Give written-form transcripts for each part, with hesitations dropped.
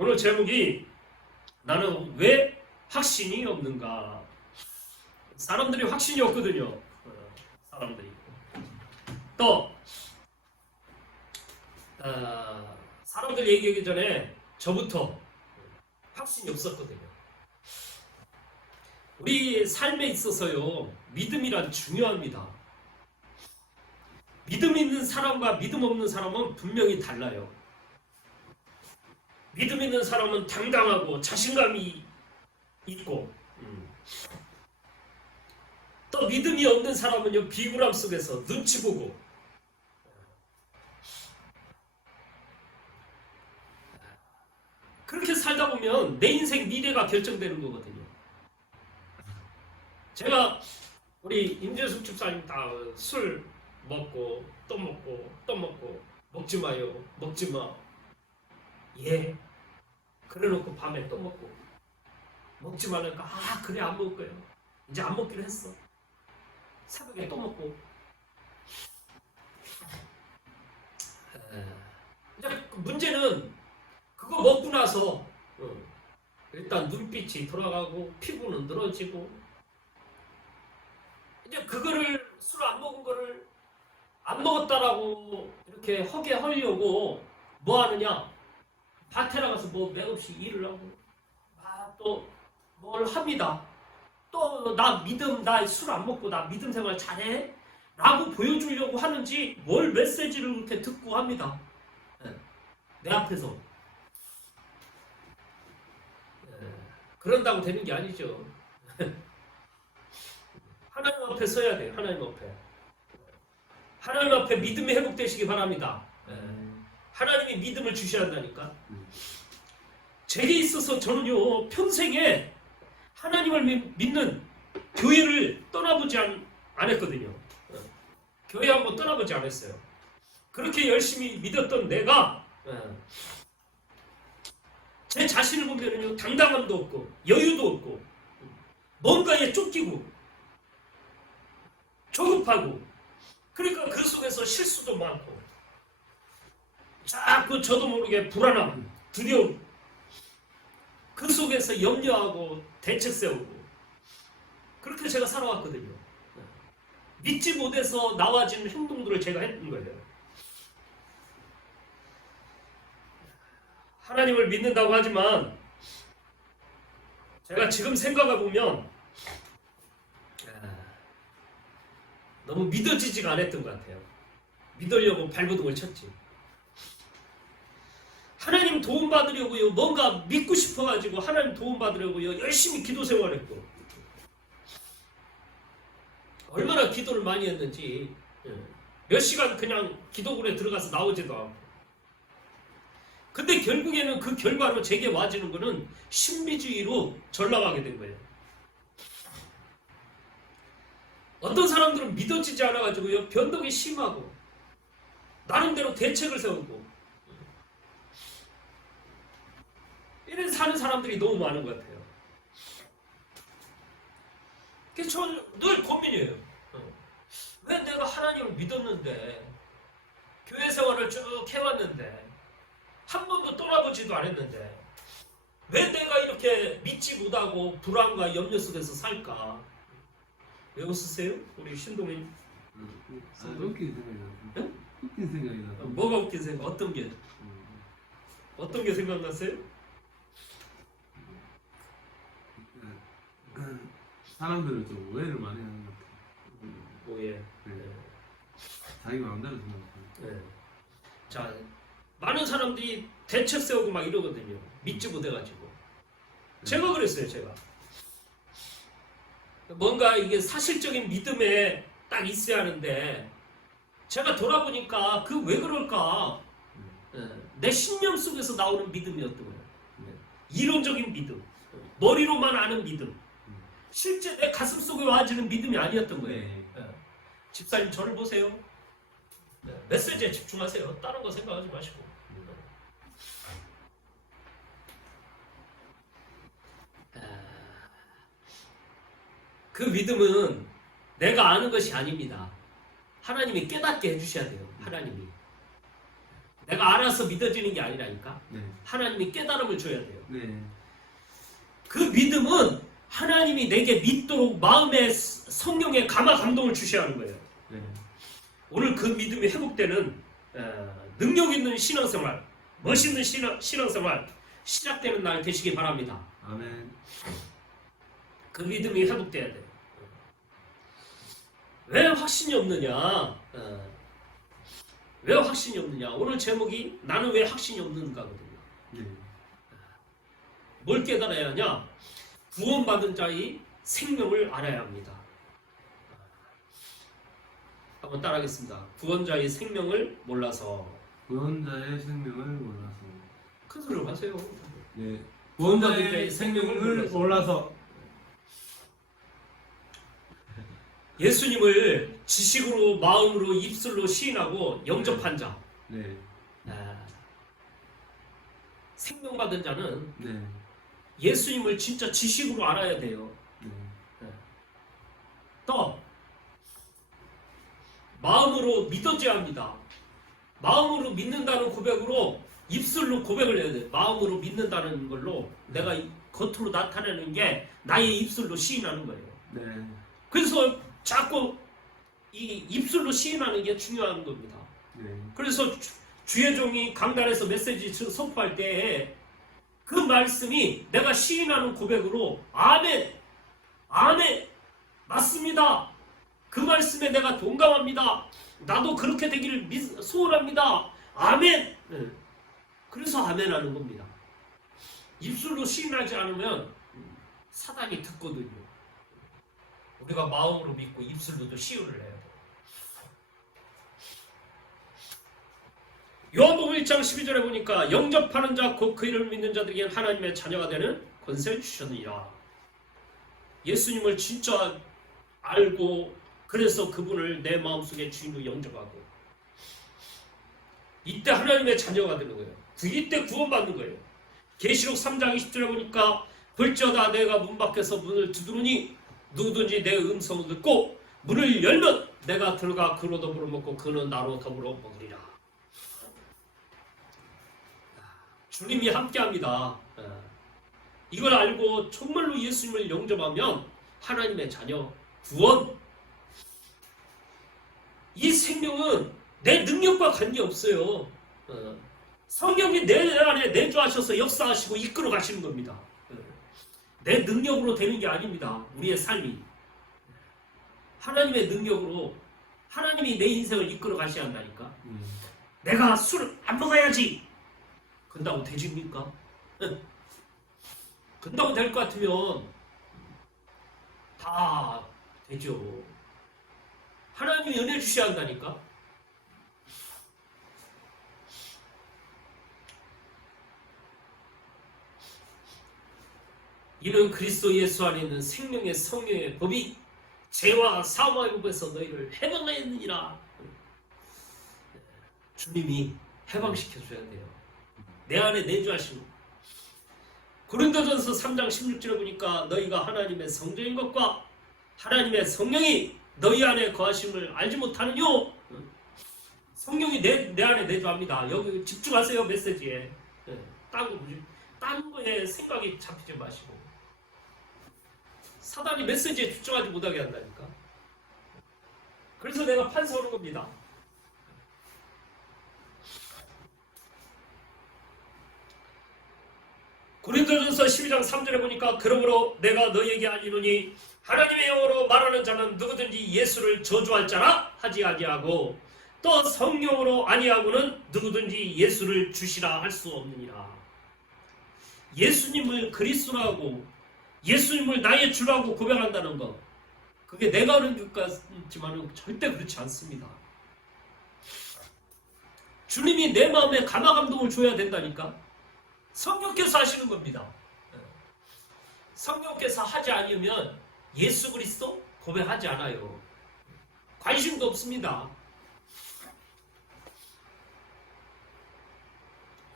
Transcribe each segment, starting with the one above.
오늘 제목이 나는 왜 확신이 없는가? 사람들이 확신이 없거든요. 사람들이. 또 사람들 얘기하기 전에 저부터 확신이 없었거든요. 우리 삶에 있어서요, 믿음이란 중요합니다. 믿음 있는 사람과 믿음 없는 사람은 분명히 달라요. 믿음 있는 사람은 당당하고 자신감이 있고, 또 믿음이 없는 사람은요, 비굴함 속에서 눈치 보고, 그렇게 살다 보면 내 인생 미래가 결정되는 거거든요. 제가 우리 임재숙 집사님 다 술 먹고 또 먹고 또 먹고, 먹지 마요, 먹지 마. 예. 그래놓고 밤에 또 먹고, 먹지 말라니까 아 그래 안 먹을 거예요. 이제 안 먹기로 했어. 새벽에 또 먹고. 이제 문제는 그거 먹고 나서 일단 눈빛이 돌아가고 피부는 늘어지고, 이제 그거를 술 안 먹은 거를 안 먹었다라고 이렇게 허게 하려고 뭐 하느냐? 밭에 나가서 뭐 맥없이 일을 하고 또 뭘 합니다. 또 나 믿음, 나 술 안 먹고 나 믿음 생활 잘해? 라고 보여주려고 하는지 뭘 메시지를 그렇게 듣고 합니다. 내 앞에서. 그런다고 되는 게 아니죠. 하나님 앞에 서야 돼요. 하나님 앞에. 하나님 앞에 믿음이 회복되시기 바랍니다. 하나님이 믿음을 주셔야 한다니까. 제게 있어서 저는요, 평생에 하나님을 믿는 교회를 떠나보지 않았거든요. 교회 한번 떠나보지 않았어요. 그렇게 열심히 믿었던 내가 제 자신을 보면요, 당당함도 없고 여유도 없고 뭔가에 쫓기고 조급하고, 그러니까 그 속에서 실수도 많고 자꾸 저도 모르게 불안함, 두려움, 그 속에서 염려하고 대책 세우고, 그렇게 제가 살아왔거든요. 믿지 못해서 나와진 행동들을 제가 했던 거예요. 하나님을 믿는다고 하지만 제가 지금 생각해 보면 너무 믿어지지가 않았던 것 같아요. 믿으려고 발버둥을 쳤지. 하나님 도움 받으려고요, 뭔가 믿고 싶어가지고 하나님 도움 받으려고요, 열심히 기도 생활했고, 얼마나 기도를 많이 했는지 몇 시간 그냥 기도굴에 들어가서 나오지도 않고. 근데 결국에는 그 결과로 제게 와지는 거는 신비주의로 전락하게 된 거예요. 어떤 사람들은 믿어지지 않아가지고요, 변덕이 심하고 나름대로 대책을 세우고 이런 사는 사람들이 너무 많은 것 같아요. 그래서 저는 늘 고민이에요. 왜 내가 하나님을 믿었는데, 교회 생활을 쭉 해왔는데, 한 번도 떠나보지도 않았는데, 왜 내가 이렇게 믿지 못하고 불안과 염려 속에서 살까? 왜 웃으세요? 우리 신동님. 웃긴 생각이 나. 응? 웃긴 생각이 나. 뭐가 웃긴 생각? 어떤 게? 어떤 게 생각나세요? 사람들을 좀 오해를 많이 하는 것 같아. 오해. 자기 마음대로 생각해. 네. 자, 많은 사람들이 대책 세우고 막 이러거든요. 믿지 못해가지고. 제가 그랬어요, 제가. 뭔가 이게 사실적인 믿음에 딱 있어야 하는데, 제가 돌아보니까 그 왜 그럴까? 내 신념 속에서 나오는 믿음이었던 거예요. 이론적인 믿음, 머리로만 아는 믿음, 실제 내 가슴 속에 와지는 믿음이 아니었던 거예요. 집사님 저를 보세요. 메시지에 집중하세요. 다른 거 생각하지 마시고. 그 믿음은 내가 아는 것이 아닙니다. 하나님이 깨닫게 해주셔야 돼요. 하나님이. 내가 알아서 믿어지는 게 아니라니까. 네. 하나님이 깨달음을 줘야 돼요. 네. 그 믿음은 하나님이 내게 믿도록 마음에 성령의 감화 감동을 주셔야 하는 거예요. 네. 오늘 그 믿음이 회복되는 능력 있는 신앙생활, 멋있는 신앙생활 시작되는 날 되시기 바랍니다. 아멘. 그 믿음이 회복돼야 돼요. 왜 확신이 없느냐? 왜 확신이 없느냐? 오늘 제목이 나는 왜 확신이 없는가거든요. 네. 뭘 깨달아야 하냐? 구원받은 자의 생명을 알아야 합니다. 한번 따라하겠습니다. 구원자의 생명을 몰라서. 구원자의 생명을 몰라서. 큰 소리로 하세요. 네. 구원자의 생명을 몰라서. 예수님을 지식으로, 마음으로, 입술로 시인하고 영접한 자. 네. 생명받은 자는 네. 예수님을 진짜 지식으로 알아야 돼요. 네. 또 마음으로 믿어져야 합니다. 마음으로 믿는다는 고백으로 입술로 고백을 해야 돼요. 마음으로 믿는다는 걸로 내가 겉으로 나타내는 게 나의 입술로 시인하는 거예요. 네. 그래서 자꾸 이 입술로 시인하는 게 중요한 겁니다. 네. 그래서 주의 종이 강단에서 메시지 선포할 때 그 말씀이 내가 시인하는 고백으로 아멘, 아멘, 맞습니다. 그 말씀에 내가 동감합니다. 나도 그렇게 되기를 소원합니다. 아멘. 그래서 아멘 하는 겁니다. 입술로 시인하지 않으면 사단이 듣거든요. 우리가 마음으로 믿고 입술로도 시인을 해야 돼요. 요한복음 1장 12절에 보니까 영접하는 자 곧 그 이름을 믿는 자들에게는 하나님의 자녀가 되는 권세를 주셨느니라. 예수님을 진짜 알고 그래서 그분을 내 마음속에 주인으로 영접하고 이때 하나님의 자녀가 되는 거예요. 이때 구원받는 거예요. 계시록 3장 20절에 보니까 볼지어다 내가 문 밖에서 문을 두드리니 누구든지 내 음성을 듣고 문을 열면 내가 들어가 그로 더불어 먹고 그는 나로 더불어 먹으리라. 주님이 함께합니다. 이걸 알고 정말로 예수님을 영접하면 하나님의 자녀, 구원. 이 생명은 내 능력과 관계없어요. 성령이 내 안에 내주하셔서 역사하시고 이끌어 가시는 겁니다. 내 능력으로 되는 게 아닙니다. 우리의 삶이. 하나님의 능력으로 하나님이 내 인생을 이끌어 가셔야 한다니까. 내가 술 안 먹어야지. 근다고 되집니까? 근다고 될 것 같으면 다 되죠. 하나님이 은혜 주셔야 한다니까. 이는 그리스도 예수 안에 있는 생명의 성령의 법이 죄와 사망의 법에서 너희를 해방하였느니라. 주님이 해방시켜줘야 돼요. 내 안에 내주하시고. 고린도전서 3장 16절에 보니까 너희가 하나님의 성전인 것과 하나님의 성령이 너희 안에 거하심을 알지 못하느뇨. 성령이 내 안에 내주합니다. 여기 집중하세요. 메시지에. 딴 거에 생각이 잡히지 마시고. 사단이 메시지에 집중하지 못하게 한다니까. 그래서 내가 판사하는 겁니다. 고린도전서 12장 3절에 보니까 그러므로 내가 너희에게 알리노니 하나님의 영으로 말하는 자는 누구든지 예수를 저주할 자라 하지 아니하고 또 성령으로 아니하고는 누구든지 예수를 주시라 할 수 없느니라. 예수님을 그리스도라고 예수님을 나의 주라고 고백한다는 것, 그게 내가 하는 것 같지만 절대 그렇지 않습니다. 주님이 내 마음에 감화 감동을 줘야 된다니까. 성령께서 하시는 겁니다. 성령께서 하지 않으면 예수 그리스도 고백하지 않아요. 관심도 없습니다.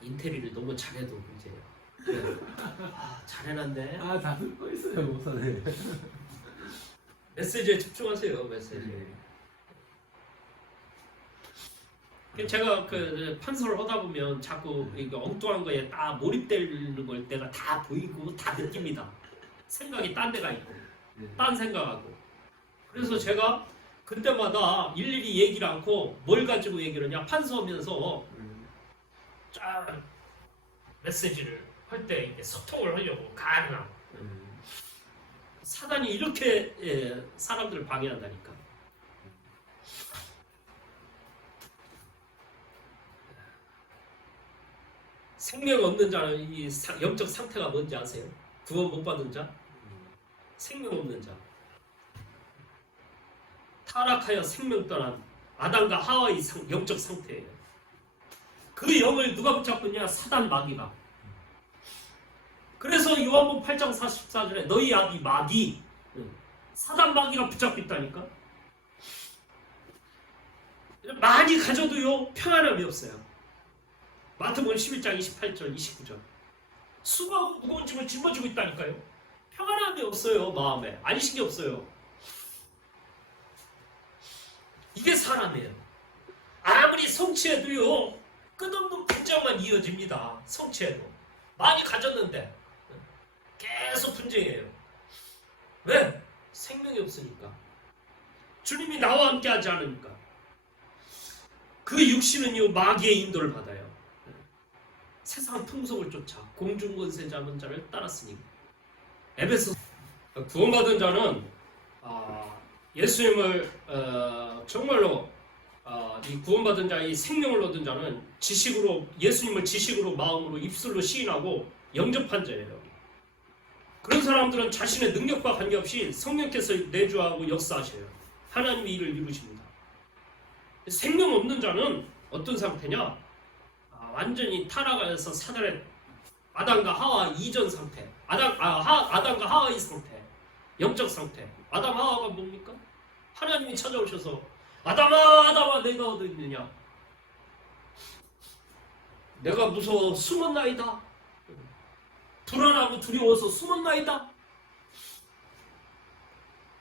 인테리어를 너무 잘해도 문제예요. 잘해놨네. 다 듣고 있어요, 목사님. 메시지에 집중하세요. 메시지에. 제가 그 판서를 하다 보면 자꾸 이거 엉뚱한 거에 딱 몰입되는 걸 내가 다 보이고 다 느낍니다. 생각이 딴 데가 있고 딴 생각하고. 그래서 제가 그때마다 일일이 얘기를 않고 뭘 가지고 얘기를 하냐, 판서하면서 쫙 메시지를 할 때 소통을 하려고 가능한 사단이 이렇게 사람들을 방해한다니까. 생명 없는 자는 이 영적 상태가 뭔지 아세요? 구원 못 받은 자? 생명 없는 자. 타락하여 생명 떠난 아담과 하와의 영적 상태예요. 그 영을 누가 붙잡고 있냐? 사단 마귀가. 그래서 요한복음 8장 44절에 너희 아비 마귀, 사단 마귀가 붙잡고 있다니까. 많이 가져도요 평안함이 없어요. 마태복음 11장 28절 29절 수고하고 무거운 짐을 짊어지고 있다니까요. 평안함이 없어요. 마음에 안식이 없어요. 이게 사람이에요. 아무리 성취해도요 끝없는 분쟁만 이어집니다. 성취해도 많이 가졌는데 계속 분쟁이에요. 왜? 생명이 없으니까. 주님이 나와 함께 하지 않으니까. 그 육신은요 마귀의 인도를 받아요. 세상 풍속을 쫓아 공중권세 잡은 자를 따랐으니. 에베소 구원받은 자는 예수님을 정말로 이 구원받은 자의 생명을 얻은 자는 지식으로 예수님을 지식으로 마음으로 입술로 시인하고 영접한 자예요. 그런 사람들은 자신의 능력과 관계없이 성령께서 내주하고 역사하셔요. 하나님이 이를 이루십니다. 생명 없는 자는 어떤 상태냐? 완전히 타락해서 사단의 아담과 하와 이전 상태, 아담과 하와의 상태, 영적 상태. 아담 하와가 뭡니까? 하나님이 찾아오셔서 아담아 아담아 내가 어디 있느냐? 내가 무서워 숨었나이다. 불안하고 두려워서 숨었나이다.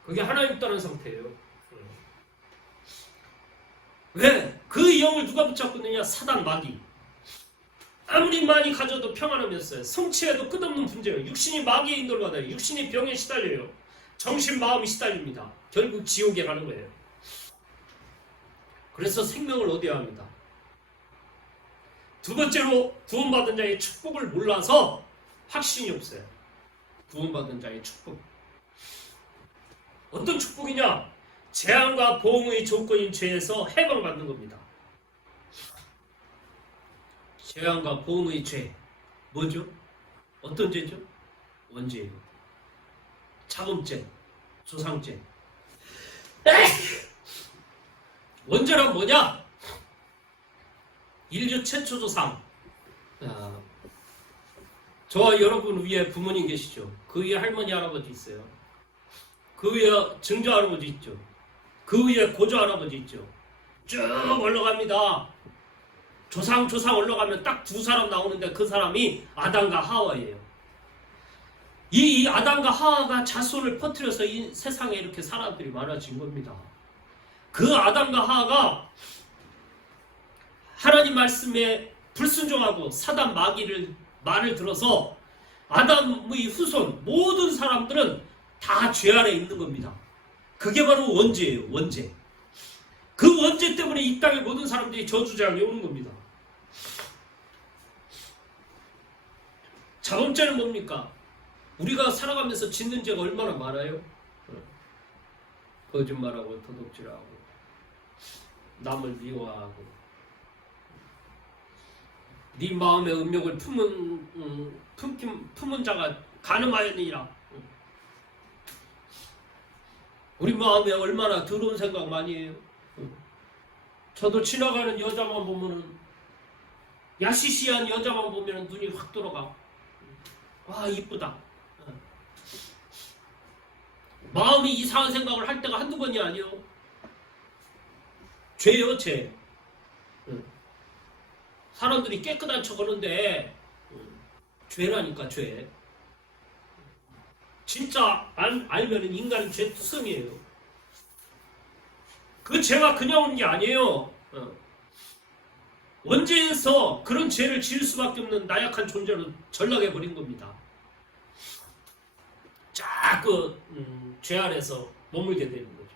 그게 하나님 따른 상태예요. 왜? 그 영을 누가 붙잡고 있느냐? 사단 마귀. 아무리 많이 가져도 평안함이 없어요. 성취해도 끝없는 분쟁이에요. 육신이 마귀의 인도를 받아요. 육신이 병에 시달려요. 정신 마음이 시달립니다. 결국 지옥에 가는 거예요. 그래서 생명을 얻어야 합니다. 두 번째로 구원받은 자의 축복을 몰라서 확신이 없어요. 구원받은 자의 축복. 어떤 축복이냐? 재앙과 보응의 조건인 죄에서 해방받는 겁니다. 재앙과 보응의 죄. 뭐죠? 어떤 죄죠? 원죄예요. 자범죄, 조상죄. 원죄란 뭐냐? 인류 최초 조상. 저와 여러분 위에 부모님 계시죠? 그 위에 할머니, 할아버지 있어요. 그 위에 증조 할아버지 있죠. 그 위에 고조 할아버지 있죠. 쭉 올라갑니다. 조상 올라가면 딱 두 사람 나오는데 그 사람이 아담과 하와예요. 이 아담과 하와가 자손을 퍼뜨려서 이 세상에 이렇게 사람들이 많아진 겁니다. 그 아담과 하와가 하나님 말씀에 불순종하고 사단 마귀를 말을 들어서 아담의 후손 모든 사람들은 다 죄 아래 있는 겁니다. 그게 바로 원죄예요. 원죄. 그 원죄 때문에 이 땅의 모든 사람들이 저주장에 오는 겁니다. 자범죄는 뭡니까? 우리가 살아가면서 짓는 죄가 얼마나 많아요? 거짓말하고 도둑질하고 남을 미워하고 네 마음의 음욕을 품은 자가 간음하였느니라. 우리 마음에 얼마나 더러운 생각 많이 해요. 저도 지나가는 여자만 보면은 야시시한 여자만 보면 눈이 확 돌아가. 와 이쁘다. 마음이 이상한 생각을 할 때가 한두 번이 아니요. 죄요 죄. 사람들이 깨끗한 척 하는데 죄라니까 죄. 진짜 알면은 인간은 죄투성이에요. 그 죄가 그냥 오는 게 아니에요. 원죄에서 그런 죄를 지을 수밖에 없는 나약한 존재로 전락해 버린 겁니다. 자꾸 죄 안에서 머물게 되는 거죠.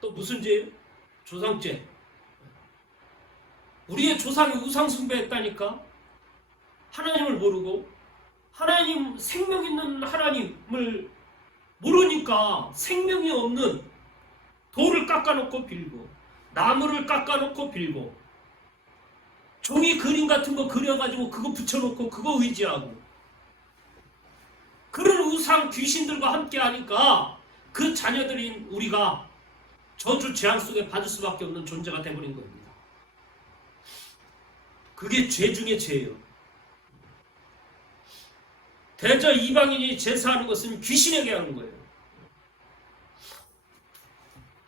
또 무슨 죄예요? 조상죄. 우리의 조상이 우상 숭배했다니까. 하나님을 모르고 하나님, 생명 있는 하나님을 모르니까 생명이 없는 돌을 깎아놓고 빌고 나무를 깎아놓고 빌고 종이 그림 같은 거 그려가지고 그거 붙여놓고 그거 의지하고 그런 우상 귀신들과 함께 하니까 그 자녀들인 우리가 저주 재앙 속에 받을 수밖에 없는 존재가 되어버린 겁니다. 그게 죄 중에 죄예요. 대저 이방인이 제사하는 것은 귀신에게 하는 거예요.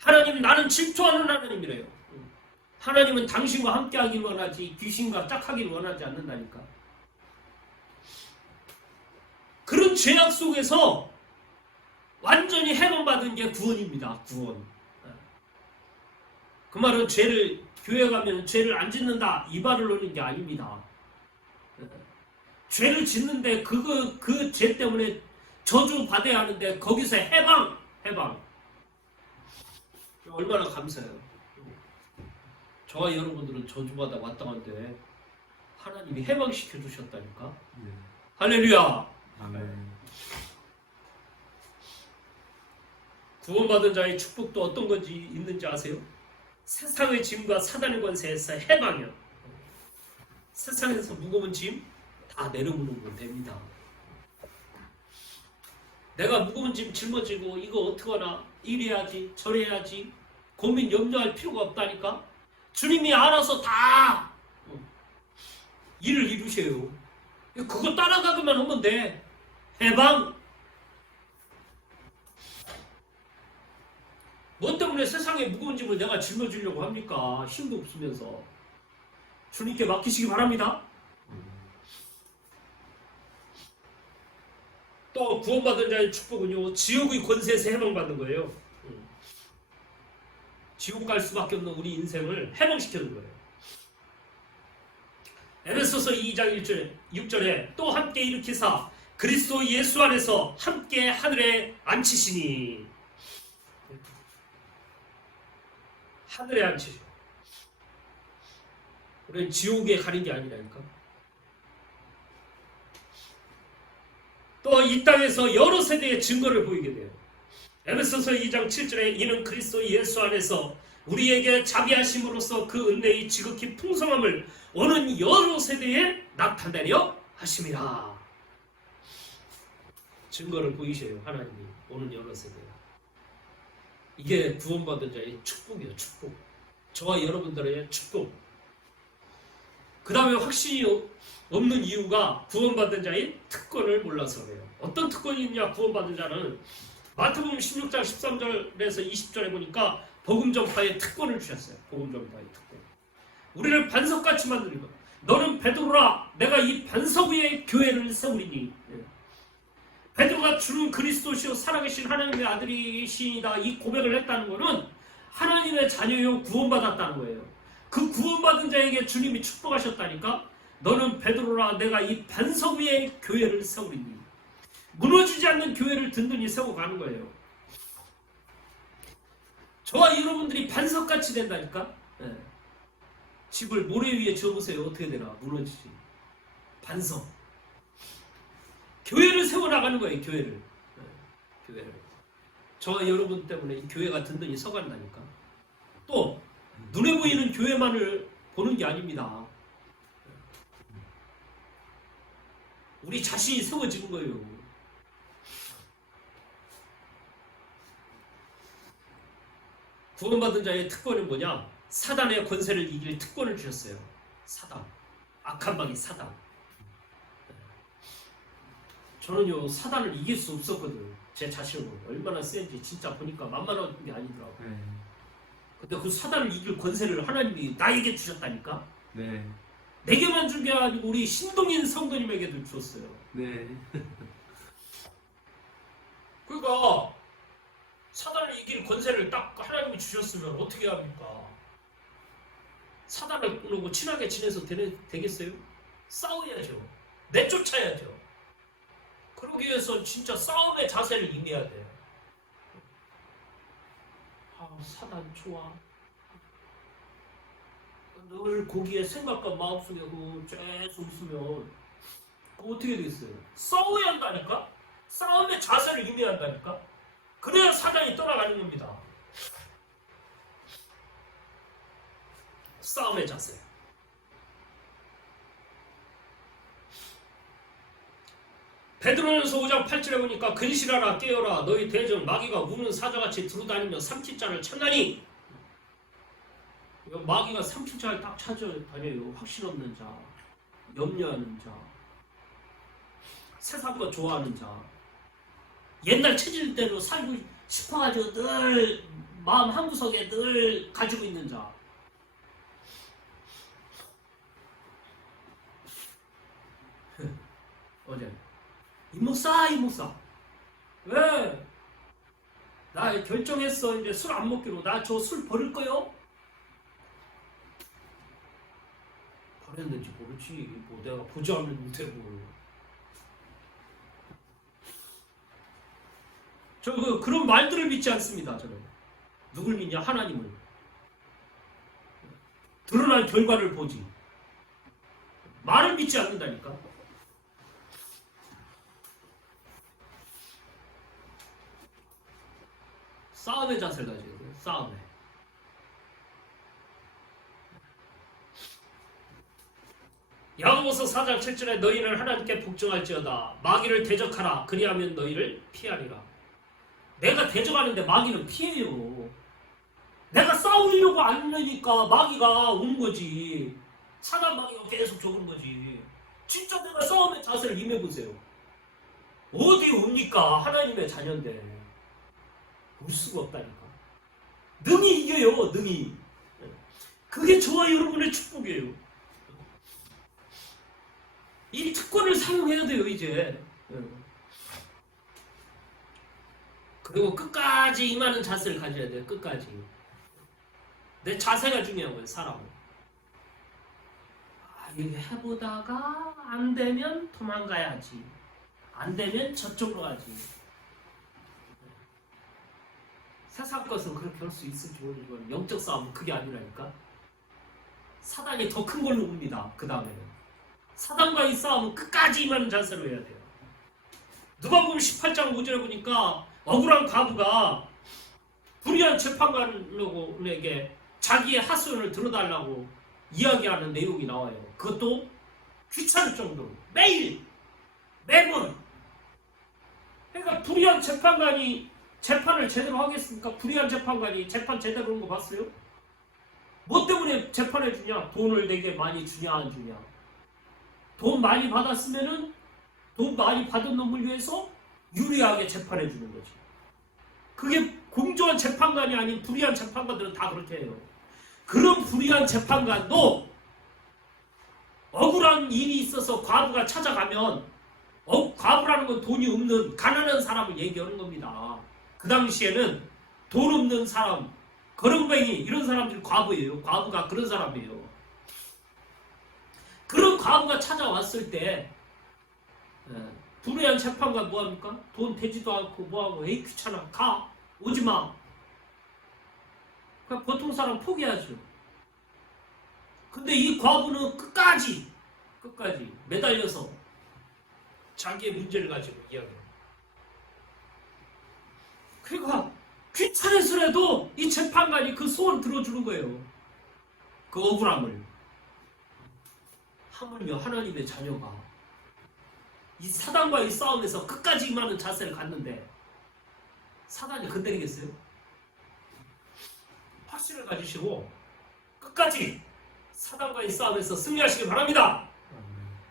하나님, 나는 질투하는 하나님이래요. 하나님은 당신과 함께 하길 원하지 귀신과 짝하길 원하지 않는다니까. 그런 죄악 속에서 완전히 해방받은 게 구원입니다. 구원. 그 말은 교회 가면 죄를 안 짓는다 이 말을 놓는 게 아닙니다. 죄를 짓는데 그 죄 때문에 저주 받아야 하는데 거기서 해방. 얼마나 감사해요. 저와 여러분들은 저주받아 왔다는데 하나님이 해방시켜 주셨다니까. 네. 할렐루야. 아멘. 구원받은 자의 축복도 어떤 건지 있는지 아세요? 세상의 짐과 사단의 권세에서 해방이요. 세상에서 무거운 짐 다 내려놓는 됩니다. 내가 무거운 짐 짊어지고 이거 어떡하나 이래야지 저래야지 고민 염려할 필요가 없다니까. 주님이 알아서 다 일을 이루셔요. 그거 따라가기만 하면 돼. 해방. 뭐 때문에 세상에 무거운 짐을 내가 짊어지려고 합니까? 힘도 없으면서. 주님께 맡기시기 바랍니다. 또 구원받은 자의 축복은요, 지옥의 권세에서 해방받는 거예요. 지옥 갈 수밖에 없는 우리 인생을 해방시키는 거예요. 에베소서 2장 6절에 또 함께 일으키사 그리스도 예수 안에서 함께 하늘에 앉히시니. 하늘에 앉히셔. 우리는 지옥에 가는 게 아니라니까. 또 이 땅에서 여러 세대의 증거를 보이게 돼요. 에베소서 2장 7절에 이는 그리스도 예수 안에서 우리에게 자비하심으로써 그 은혜의 지극히 풍성함을 오는 여러 세대에 나타내려 하심이라. 증거를 보이셔요. 하나님이 오는 여러 세대에. 이게 구원받은 자의 축복이에요. 축복. 저와 여러분들의 축복. 그 다음에 확신이 없는 이유가 구원받은 자의 특권을 몰라서 그래요. 어떤 특권이 있냐? 구원받은 자는 마태복음 16장 13절에서 20절에 보니까 복음 전파의 특권을 주셨어요. 복음 전파의 특권. 우리를 반석같이 만드는 것. 너는 베드로라, 내가 이 반석 위에 교회를 세우리니. 베드로가 주는 그리스도시요 살아계신 하나님의 아들이시다 이 고백을 했다는 것은 하나님의 자녀요 구원받았다는 거예요. 그 구원받은 자에게 주님이 축복하셨다니까. 너는 베드로라, 내가 이 반석 위에 교회를 세우리니. 무너지지 않는 교회를 든든히 세워가는 거예요. 저와 여러분들이 반석같이 된다니까. 네. 집을 모래 위에 지어보세요. 어떻게 되나? 무너지지. 반석. 교회를 세워나가는 거예요. 교회를. 네. 교회를. 저와 여러분 때문에 이 교회가 든든히 서간다니까. 또 눈에 보이는 교회만을 보는 게 아닙니다. 우리 자신이 세워지는 거예요. 구원받은 자의 특권은 뭐냐? 사단의 권세를 이길 특권을 주셨어요. 사단. 악한 방이 사단. 저는요, 사단을 이길 수 없었거든요. 제 자신으로. 얼마나 센지 진짜 보니까 만만한 게 아니더라고요. 근데 그 사단을 이길 권세를 하나님이 나에게 주셨다니까? 네. 내게만 준 게 아니고 우리 신동인 성도님에게도 주었어요. 네. 그러니까 사단을 이길 권세를 딱 하나님이 주셨으면 어떻게 합니까? 사단하고 친하게 지내서 되겠어요? 싸워야죠. 내쫓아야죠. 그러기 위해서 진짜 싸움의 자세를 임해야 돼요. 사단 좋아. 늘 거기에 생각과 마음속에 계속 있으면 어떻게 되겠어요? 싸워야 한다니까? 싸움의 자세를 임해야 한다니까? 그래야 사단이 떠나가는 겁니다. 싸움의 자세. 베드로전서 5장 8절에 보니까 근실하라 깨어라 너희 대적 마귀가 우는 사자같이 두루다니며 삼킬자를 찾나니 마귀가 삼킬자를 딱 찾아다녀요. 확신 없는 자, 염려하는 자, 세상과 좋아하는 자, 옛날 체질대로 살고 싶어가지고 늘 마음 한구석에 늘 가지고 있는 자. 어제 이모싸 왜? 나 결정했어. 이제 술 안 먹기로. 나 저 술 버릴 거요? 버렸는지 모르지. 뭐 내가 보지 않는데 뭘. 그런 말들을 믿지 않습니다. 저는 누굴 믿냐? 하나님을. 드러난 결과를 보지. 말을 믿지 않는다니까. 싸움의 자세를 가져야 돼요. 싸움에. 야고보서 4장 7절에 너희는 하나님께 복종할지어다. 마귀를 대적하라. 그리하면 너희를 피하리라. 내가 대적하는데 마귀는 피해요. 내가 싸우려고 안 하니까 마귀가 오는 거지. 사단 마귀가 계속 적은 거지. 진짜 내가 싸움의 자세를 임해보세요. 어디 옵니까? 하나님의 자녀인데. 올 수가 없다니까. 능히 이겨요. 능히. 그게 저와 여러분의 축복이에요. 이 특권을 사용해야 돼요. 이제. 그리고 끝까지 임하는 자세를 가져야 돼요. 끝까지. 내 자세가 중요한 거예요. 사람은. 이게 해보다가 안 되면 도망가야지. 안 되면 저쪽으로 가지. 세상 것은 그렇게 할 수 있을지 모르지만 영적 싸움은 그게 아니라니까. 사단이 더 큰 걸로 옵니다. 그 다음에는 사단과의 싸움은 끝까지 임하는 자세로 해야 돼요. 누가복음 18장 5절에 보니까 억울한 과부가 불의한 재판관에게 자기의 하소연을 들어달라고 이야기하는 내용이 나와요. 그것도 귀찮을 정도로 매번. 그러니까 불의한 재판관이 재판을 제대로 하겠습니까? 불의한 재판관이 재판 제대로 한 거 봤어요? 뭐 때문에 재판해 주냐? 돈을 내게 많이 주냐 안 주냐? 돈 많이 받았으면은 돈 많이 받은 놈을 위해서 유리하게 재판해 주는 거지. 그게 공정한 재판관이 아닌 불의한 재판관들은 다 그렇게 해요. 그런 불의한 재판관도 억울한 일이 있어서 과부가 찾아가면 과부라는 건 돈이 없는 가난한 사람을 얘기하는 겁니다. 그 당시에는 돈 없는 사람, 거렁뱅이 이런 사람들이 과부예요. 과부가 그런 사람이에요. 그런 과부가 찾아왔을 때 불의한 재판관 뭐합니까? 돈 되지도 않고 뭐하고 에이 귀찮아 가 오지마. 그러니까 보통 사람 포기하죠. 근데 이 과부는 끝까지 매달려서 자기의 문제를 가지고 이야기해요. 그러니까 귀찮아서라도 이 재판관이 그 소원 들어주는 거예요. 그 억울함을. 하물며 하나님의 자녀가 이 사단과의 싸움에서 끝까지 임하는 자세를 갖는데 사단이 건드리겠어요? 확신을 가지시고 끝까지 사단과의 싸움에서 승리하시기 바랍니다.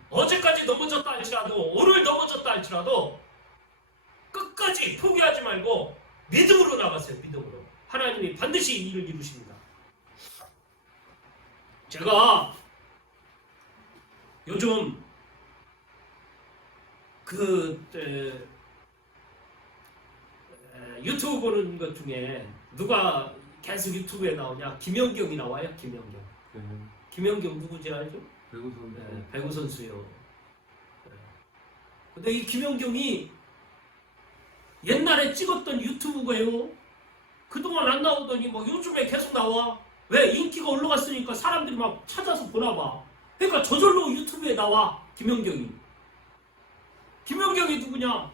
어제까지 넘어졌다 할지라도 오늘 넘어졌다 할지라도 끝까지 포기하지 말고 믿음으로 나가세요. 믿음으로. 하나님이 반드시 일을 이루십니다. 제가 요즘 유튜브 보는 것 중에 누가 계속 유튜브에 나오냐? 김연경이 나와요. 김연경. 네. 김연경 누구지 알죠? 배구 선수. 네, 배구 선수요. 네. 근데 이 김연경이 옛날에 찍었던 유튜브가요. 그동안 안 나오더니 뭐 요즘에 계속 나와. 왜? 인기가 올라갔으니까 사람들이 막 찾아서 보나 봐. 그러니까 저절로 유튜브에 나와. 김연경이. 김연경이 누구냐?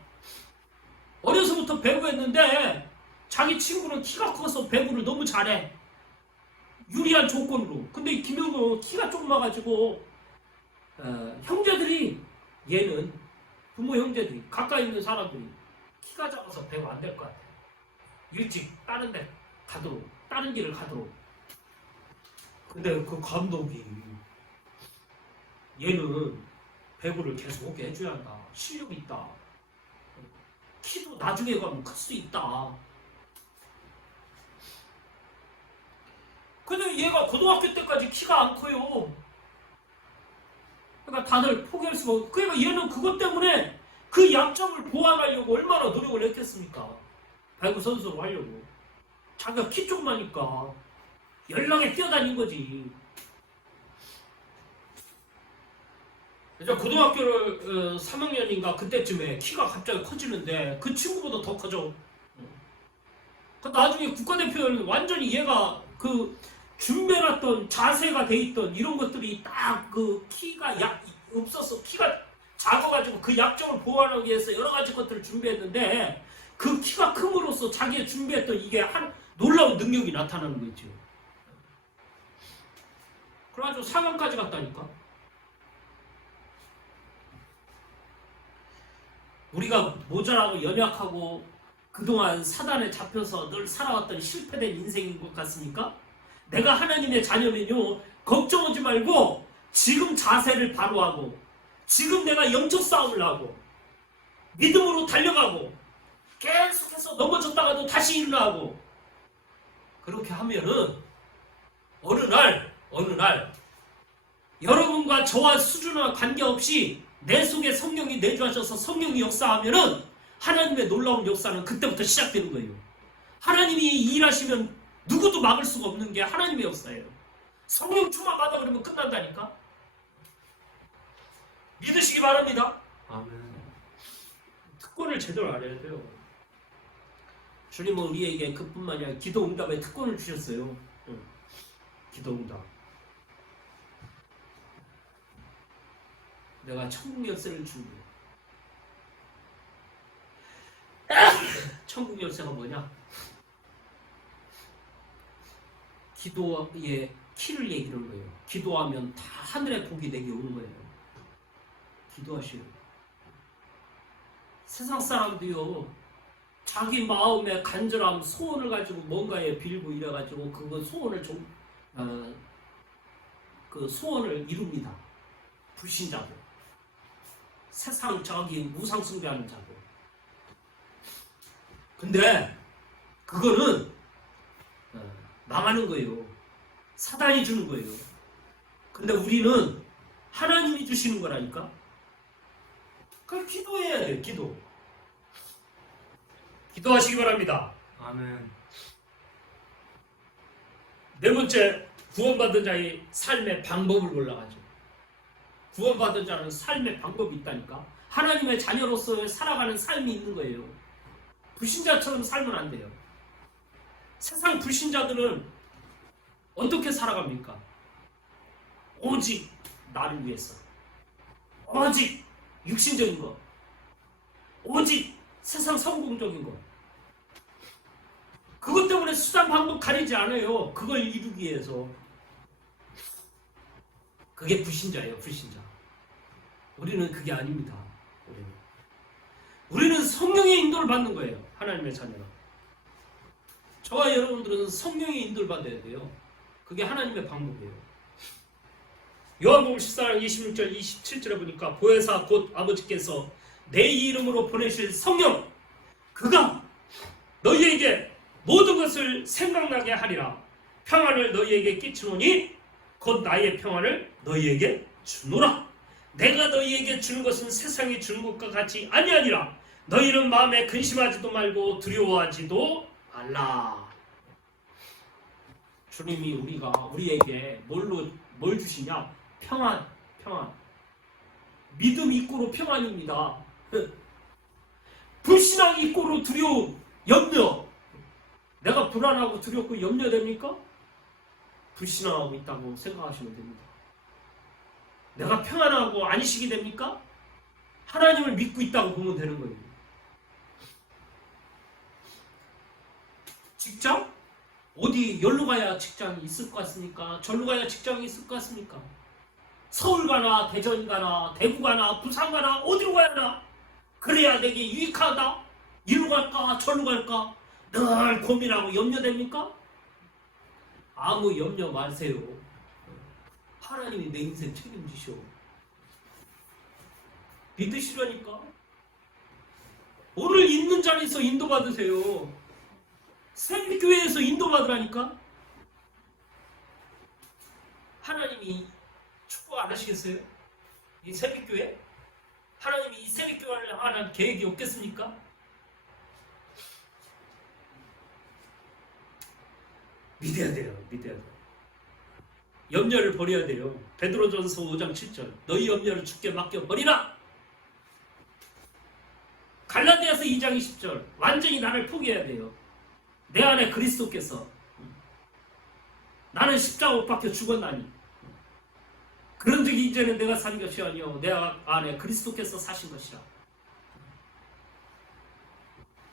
어려서부터 배구했는데 자기 친구는 키가 커서 배구를 너무 잘해. 유리한 조건으로. 근데 이 김연경은 키가 조그마가지고 형제들이 얘는 부모 형제들이 가까이 있는 사람들이 키가 작아서 배구 안 될 것 같아. 일찍 다른 데 가도록 다른 길을 가도록. 근데 그 감독이 얘는 배구를 계속 오게 해줘야 한다. 실력이 있다. 키도 나중에 가면 클 수 있다. 근데 얘가 고등학교 때까지 키가 안 커요. 그러니까 다들 포기할 수가 없고. 그러니까 얘는 그것 때문에 그 약점을 보완하려고 얼마나 노력을 했겠습니까? 배구 선수로 하려고. 자기가 키 조그마니까 연락에 뛰어다닌 거지. 이제 고등학교를 3학년인가 그때쯤에 키가 갑자기 커지는데 그 친구보다 더 커져. 그 나중에 국가대표는 완전히 얘가 그 준비해놨던 자세가 돼 있던 이런 것들이 딱 그 키가 없어서 키가 작아가지고 그 약점을 보완하기 위해서 여러 가지 것들을 준비했는데 그 키가 큼으로써 자기가 준비했던 이게 한 놀라운 능력이 나타나는 거 있죠. 그래가지고 4강까지 갔다니까. 우리가 모자라고 연약하고 그동안 사단에 잡혀서 늘 살아왔던 실패된 인생인 것 같습니까? 내가 하나님의 자녀면요 걱정하지 말고 지금 자세를 바로 하고 지금 내가 영적 싸움을 하고 믿음으로 달려가고 계속해서 넘어졌다가도 다시 일어나고 그렇게 하면은 어느 날 여러분과 저와 수준과 관계없이 내 속에 성령이 내주하셔서 성령이 역사하면은 하나님의 놀라운 역사는 그때부터 시작되는 거예요. 하나님이 일하시면 누구도 막을 수가 없는 게 하나님의 역사예요. 성령 충만 받아 그러면 끝난다니까. 믿으시기 바랍니다. 아멘. 특권을 제대로 알아야 돼요. 주님은 우리에게 그뿐만이 아니라 기도 응답에 특권을 주셨어요. 기도 응답. 내가 천국 열쇠를 준 거예요. 천국 열쇠가 뭐냐? 기도의 키를 얘기하는 거예요. 기도하면 다 하늘의 복이 내게 오는 거예요. 기도하시오. 세상 사람도요, 자기 마음의 간절함, 소원을 가지고 뭔가에 빌고 이래가지고 그거 소원을 그 소원을 이룹니다. 불신자들. 세상 저기 우상 숭배하는 자들. 근데 그거는 망하는 거예요. 사단이 주는 거예요. 근데 우리는 하나님이 주시는 거라니까. 그걸 기도해야 돼요. 기도. 기도하시기 바랍니다. 아멘. 네 번째, 구원받은 자의 삶의 방법을 골라가죠. 구원받은 자는 삶의 방법이 있다니까. 하나님의 자녀로서 살아가는 삶이 있는 거예요. 불신자처럼 살면 안 돼요. 세상 불신자들은 어떻게 살아갑니까? 오직 나를 위해서. 오직 육신적인 것. 오직 세상 성공적인 것. 그것 때문에 수단 방법 가리지 않아요. 그걸 이루기 위해서. 그게 불신자예요. 불신자. 우리는 그게 아닙니다. 우리는 성령의 인도를 받는 거예요. 하나님의 자녀는. 저와 여러분들은 성령의 인도를 받아야 돼요. 그게 하나님의 방법이에요. 요한복음 14장 26절 27절에 보니까 보혜사 곧 아버지께서 내 이름으로 보내실 성령 그가 너희에게 모든 것을 생각나게 하리라. 평안을 너희에게 끼치노니 곧 나의 평안을 너희에게 주노라. 내가 너희에게 주는 것은 세상이 주는 것과 같이 아니하니라. 너희는 마음에 근심하지도 말고 두려워하지도 말라. 주님이 우리에게 뭘 주시냐? 평안. 믿음 이꼬로 평안입니다. 불신앙 이꼬로 두려움, 염려. 내가 불안하고 두렵고 염려됩니까? 불신앙하고 있다고 생각하시면 됩니다. 내가 평안하고 안식이 됩니까? 하나님을 믿고 있다고 보면 되는 거예요. 직장? 어디 열로 가야 직장이 있을 것 같습니까? 절로 가야 직장이 있을 것 같습니까? 서울 가나 대전 가나 대구 가나 부산 가나 어디로 가야 하나? 그래야 내게 유익하다? 이리로 갈까 절로 갈까? 늘 고민하고 염려됩니까? 아무 염려 마세요. 하나님이 내 인생 책임지셔. 믿으시라니까. 오늘 있는 자리에서 인도받으세요. 새벽교회에서 인도받으라니까. 하나님이 축복 안 하시겠어요? 이 새벽교회? 하나님이 이 새벽교회를 하는 계획이 없겠습니까? 믿어야 돼요. 염려를 버려야 돼요. 베드로전서 5장 7절 너희 염려를 주께 맡겨버리라. 갈라디아서 2장 20절 완전히 나를 포기해야 돼요. 내 안에 그리스도께서 나는 십자가 못 박혀 죽었나니 그런즉 이제는 내가 산 것이 아니요 내 안에 그리스도께서 사신 것이라.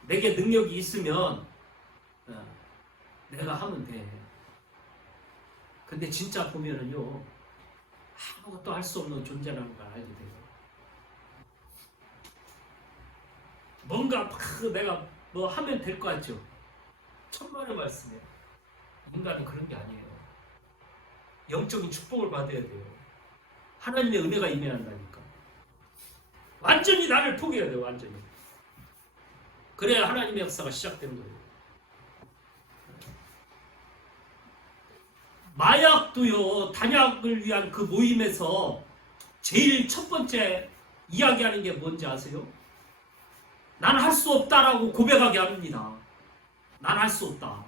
내게 능력이 있으면 내가 하면 돼. 근데 진짜 보면은요 아무것도 할 수 없는 존재라는 걸 알게 돼요. 뭔가 막 내가 뭐 하면 될 것 같죠? 천만의 말씀이에요. 인간은 그런 게 아니에요. 영적인 축복을 받아야 돼요. 하나님의 은혜가 임해야 한다니까. 완전히 나를 포기해야 돼요. 완전히. 그래야 하나님의 역사가 시작되는 거예요. 마약도요, 단약을 위한 그 모임에서 제일 첫 번째 이야기하는 게 뭔지 아세요? 난 할 수 없다라고 고백하게 합니다. 난 할 수 없다.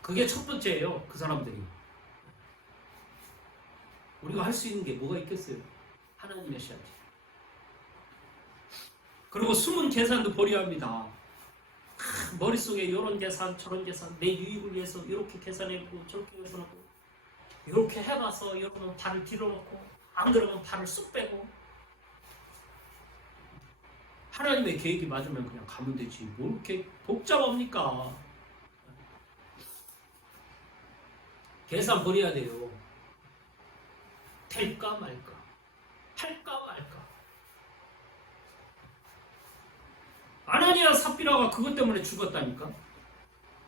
그게 첫 번째예요. 그 사람들이. 우리가 할 수 있는 게 뭐가 있겠어요? 하나님의 시합이. 그리고 숨은 계산도 버려야 합니다. 머릿속에 이런 계산 저런 계산 내 유익을 위해서 이렇게 계산해놓고 저렇게 계산하고 이렇게 해봐서 여러분 발을 뒤로 놓고 안 그러면 발을 쑥 빼고 하나님의 계획이 맞으면 그냥 가면 되지 뭘 이렇게 복잡합니까? 계산 버려야 돼요. 될까 말까 할까 말까. 아나니아 삽비라가 그것 때문에 죽었다니까.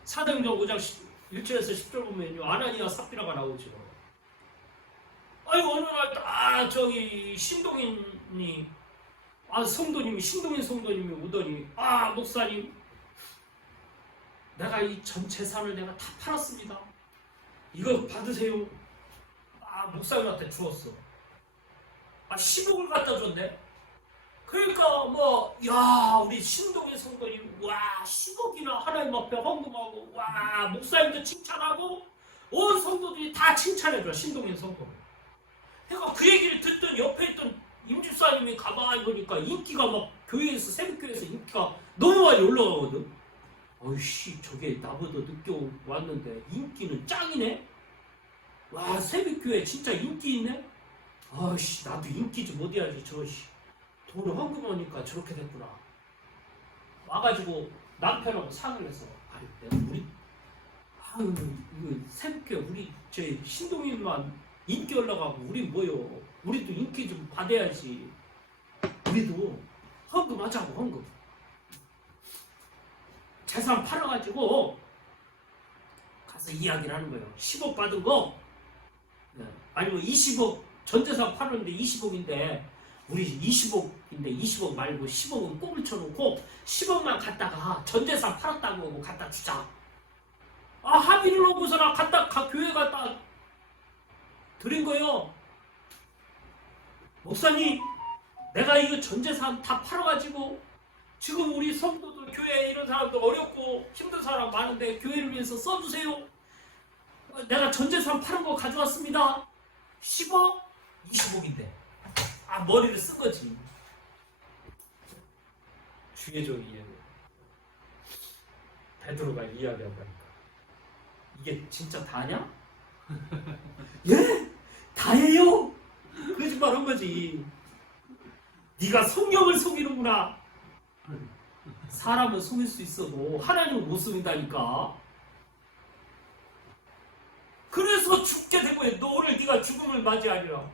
사도행전 5장 1절에서 10절 보면요 아나니아 삽비라가 나오죠. 아니 어느 날 저기 신동인이 성도님이 신동인 성도님이 오더니 목사님 내가 이 전 재산을 내가 다 팔았습니다. 이거 받으세요. 목사님한테 주었어. 10억을 갖다 줬네. 그러니까 우리 신동인 성도님 10억이나 하나님 앞에 헌금하고 목사님도 칭찬하고 온 성도들이 다 칭찬해줘. 신동인 성도. 그러니까 그 얘기를 듣던 옆에 있던 임집사님이 가만히 보니까 인기가 막 교회에서 새벽교회에서 인기가 너무 많이 올라가거든. 어이씨 저게 나보다 늦게 왔는데 인기는 짱이네. 새벽교회 진짜 인기 있네. 아이씨 나도 인기 좀 어디야지. 돈을 헌금하니까 저렇게 됐구나. 와가지고 남편하고 상을 해서 이거 새벽교회 우리 제 신동인만 인기 올라가고 우린 뭐요? 우리도 인기 좀 받아야지. 우리도 헌금하자고. 헌금 재산 팔아가지고 가서 이야기를 하는 거예요. 10억 받은 거 아니면 20억 전재산 팔았는데 20억인데 우리 20억인데 20억 말고 10억은 꽁을 쳐놓고 10억만 갖다가 전재산 팔았다고 하고 갖다 주자. 합의를 하고서나 교회 갖다 드린 거예요. 목사님 내가 이거 전재산 다 팔아가지고 지금 우리 성도들 교회에 이런 사람도 어렵고 힘든 사람 많은데 교회를 위해서 써주세요. 내가 전재산 파는 거 가져왔습니다. 10억? 20억인데 머리를 쓴 거지. 주의 종이 베드로가 이야기한다니까. 이게 진짜 다냐? 예? 다예요? 거짓말한 거지. 네가 성경을 속이는구나. 사람은 속일 수 있어도 하나님을 못 속인다니까. 그래서 죽게 된 거예요. 너 오늘 네가 죽음을 맞이하리라.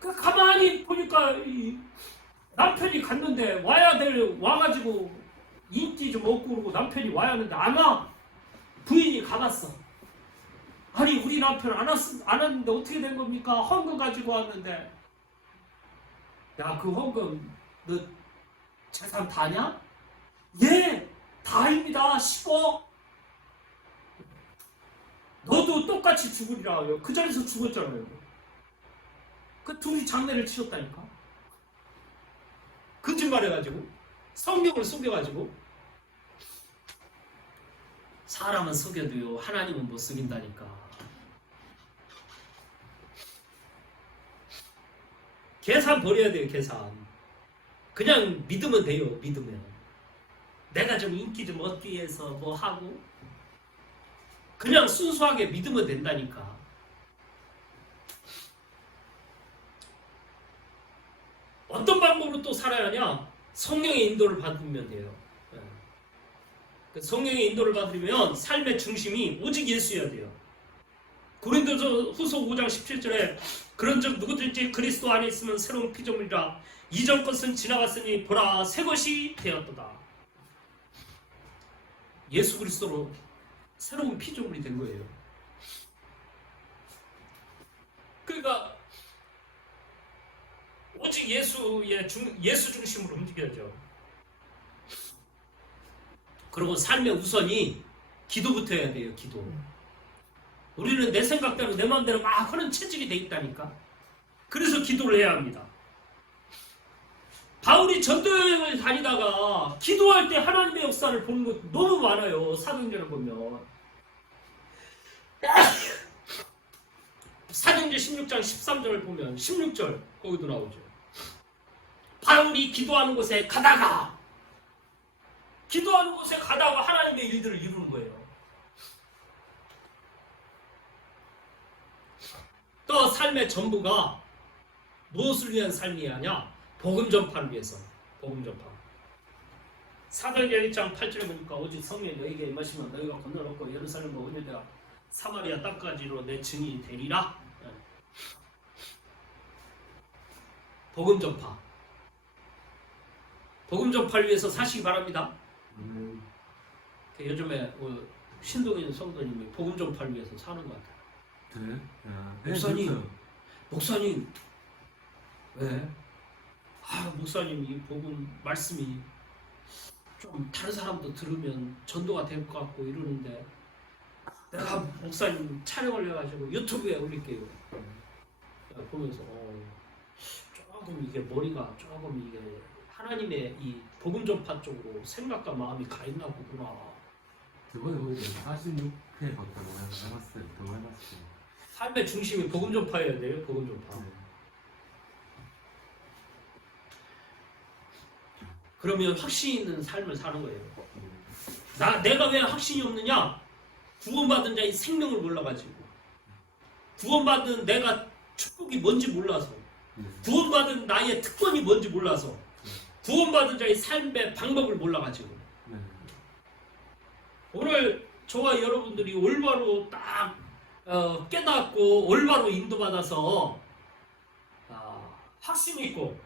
가만히 보니까 남편이 갔는데 와가지고 인기 좀 얻고 그러고 남편이 와야 하는데 안 와. 부인이 가봤어. 아니 우리 남편 안 왔는데 어떻게 된 겁니까? 헌금 가지고 왔는데. 야, 그 헌금 너 재산 다냐? 예, 다입니다. 10억. 너도 똑같이 죽으리라요. 그 자리에서 죽었잖아요. 그 둘이 장례를 치렀다니까. 거짓말해가지고 성경을 속여가지고. 사람은 속여도요 하나님은 못 속인다니까. 계산 버려야 돼요. 계산. 그냥 믿으면 돼요. 믿으면. 내가 좀 인기 좀 얻기 위해서 뭐 하고 그냥 순수하게 믿으면 된다니까. 어떤 방법으로 또 살아야 하냐? 성령의 인도를 받으면 돼요. 성령의 인도를 받으면 삶의 중심이 오직 예수여야 돼요. 고린도서 후서 5장 17절에 그런즉 누구든지 그리스도 안에 있으면 새로운 피조물이라 이전 것은 지나갔으니 보라 새 것이 되었도다. 예수 그리스도로 새로운 피조물이 된 거예요. 그러니까 오직 예수 중심으로 움직여야죠. 그리고 삶의 우선이 기도부터 해야 돼요. 기도. 우리는 내 생각대로 내 마음대로 막 하는 체질이 돼 있다니까. 그래서 기도를 해야 합니다. 바울이 전도여행을 다니다가 기도할 때 하나님의 역사를 보는 것 너무 많아요. 사도행전을 보면. 사도행전 16장 13절을 보면 16절 거기도 나오죠. 바울이 기도하는 곳에 가다가 하나님의 일들을 이루는 거예요. 또 삶의 전부가 무엇을 위한 삶이 아니냐? 복음 전파를 위해서. 복음 전파. 사도행전 1장 8절에 보니까 오직 성령이 너희에게 임하시면 너희가 건너놓고 예루살렘과 온유대와 사마리아 땅까지로 내 증인이 되리라. 복음 전파. 복음 전파를 위해서 사시기 바랍니다. 요즘에 신동인 성도님이 복음 전파를 위해서 사는 것 같아요. 목사님, 왜? 목사님 이 복음 말씀이 좀 다른 사람도 들으면 전도가 될 것 같고 이러는데 내가 목사님 촬영을 해가지고 유튜브에 올릴게요. 보면서 조금 이게 머리가 조금 이게 하나님의 이 복음 전파 쪽으로 생각과 마음이 가 있나 보구나. 저번에 보니까 46회 봤다고 해봤어요. 더 해봤어요. 삶의 중심이 복음 전파여야 돼요. 복음 전파. 그러면 확신 있는 삶을 사는 거예요. 내가 왜 확신이 없느냐? 구원받은 자의 생명을 몰라가지고, 구원받은 내가 축복이 뭔지 몰라서, 구원받은 나의 특권이 뭔지 몰라서, 구원받은 자의 삶의 방법을 몰라가지고. 오늘 저와 여러분들이 올바로 딱 깨닫고 올바로 인도받아서 확신 있고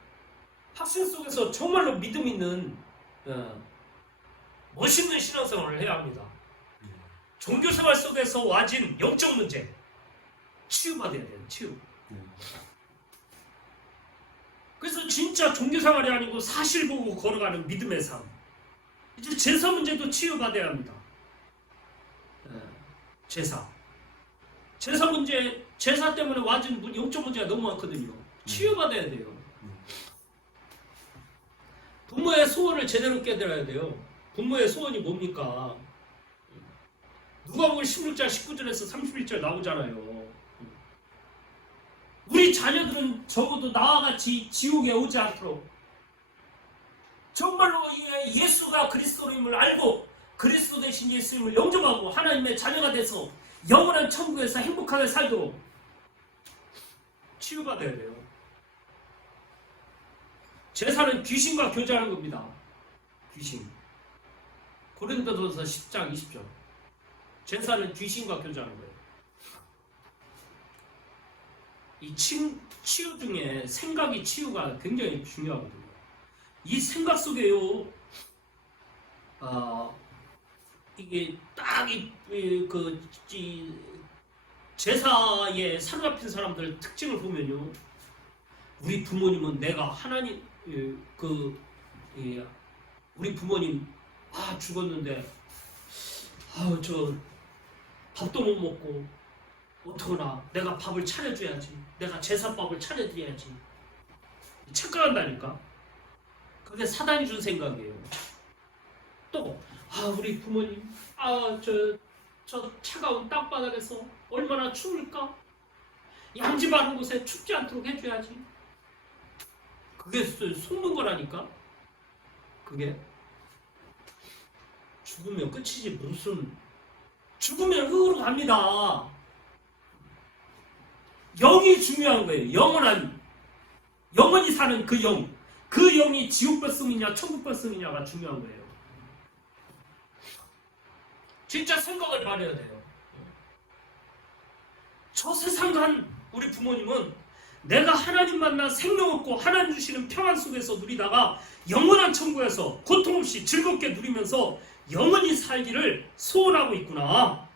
확신 속에서 정말로 믿음 있는 멋있는 신앙생활을 해야 합니다. 종교생활 속에서 와진 영적 문제 치유받아야 돼요. 치유. 그래서 진짜 종교생활이 아니고 사실 보고 걸어가는 믿음의 삶. 이제 제사 문제도 치유받아야 합니다. 제사 문제, 제사 때문에 와진 영적 문제가 너무 많거든요. 치유받아야 돼요. 부모의 소원을 제대로 깨달아야 돼요. 부모의 소원이 뭡니까? 누가복음 16장 19절에서 31절 나오잖아요. 우리 자녀들은 적어도 나와 같이 지옥에 오지 않도록 정말로 예수가 그리스도임을 알고 그리스도 대신 예수님을 영접하고 하나님의 자녀가 돼서 영원한 천국에서 행복하게 살도록 치유가 돼야 돼요. 제사는 귀신과 교제하는 겁니다. 귀신. 고린도전서 10장 20절. 제사는 귀신과 교제하는 거예요. 이 치유 중에 생각이 치유가 굉장히 중요하거든요. 이 생각 속에요. 이게 딱 제사에 사로잡힌 사람들 특징을 보면요. 우리 부모님은 내가 하나님 우리 부모님 죽었는데 저 밥도 못 먹고 어떡하나 내가 밥을 차려줘야지. 내가 제사밥을 차려드려야지. 착각한다니까. 그게 사단이 준 생각이에요. 또 우리 부모님 저 차가운 땅바닥에서 얼마나 추울까? 양지바른 곳에 춥지 않도록 해줘야지. 그게 속는 거라니까. 그게 죽으면 끝이지 무슨. 죽으면 흙으로 갑니다. 영이 중요한 거예요. 영원히 사는 그 영. 그 영이 지옥 백성이냐 천국 백성이냐가 중요한 거예요. 진짜 생각을 말해야 돼요. 저 세상 간 우리 부모님은 내가 하나님 만나 생명 얻고 하나님 주시는 평안 속에서 누리다가 영원한 천국에서 고통 없이 즐겁게 누리면서 영원히 살기를 소원하고 있구나.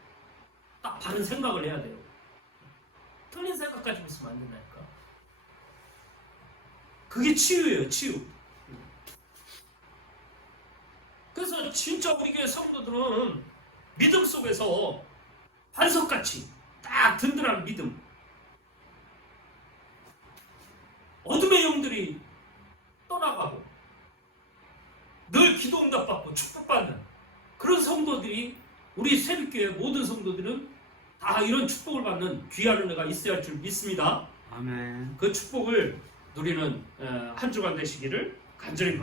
딱 바른 생각을 해야 돼요. 틀린 생각 가지고 있으면 안 된다니까. 그게 치유예요, 치유. 그래서 진짜 우리 교회 성도들은 믿음 속에서 반석같이 딱 든든한 믿음. 어둠의 영들이 떠나가고 늘 기도 응답받고 축복받는 그런 성도들이 우리 새벽교회 모든 성도들은 다 이런 축복을 받는 귀한 은혜가 있어야 할 줄 믿습니다. 아멘. 그 축복을 누리는 한 주간 되시기를 간절히 바랍니다.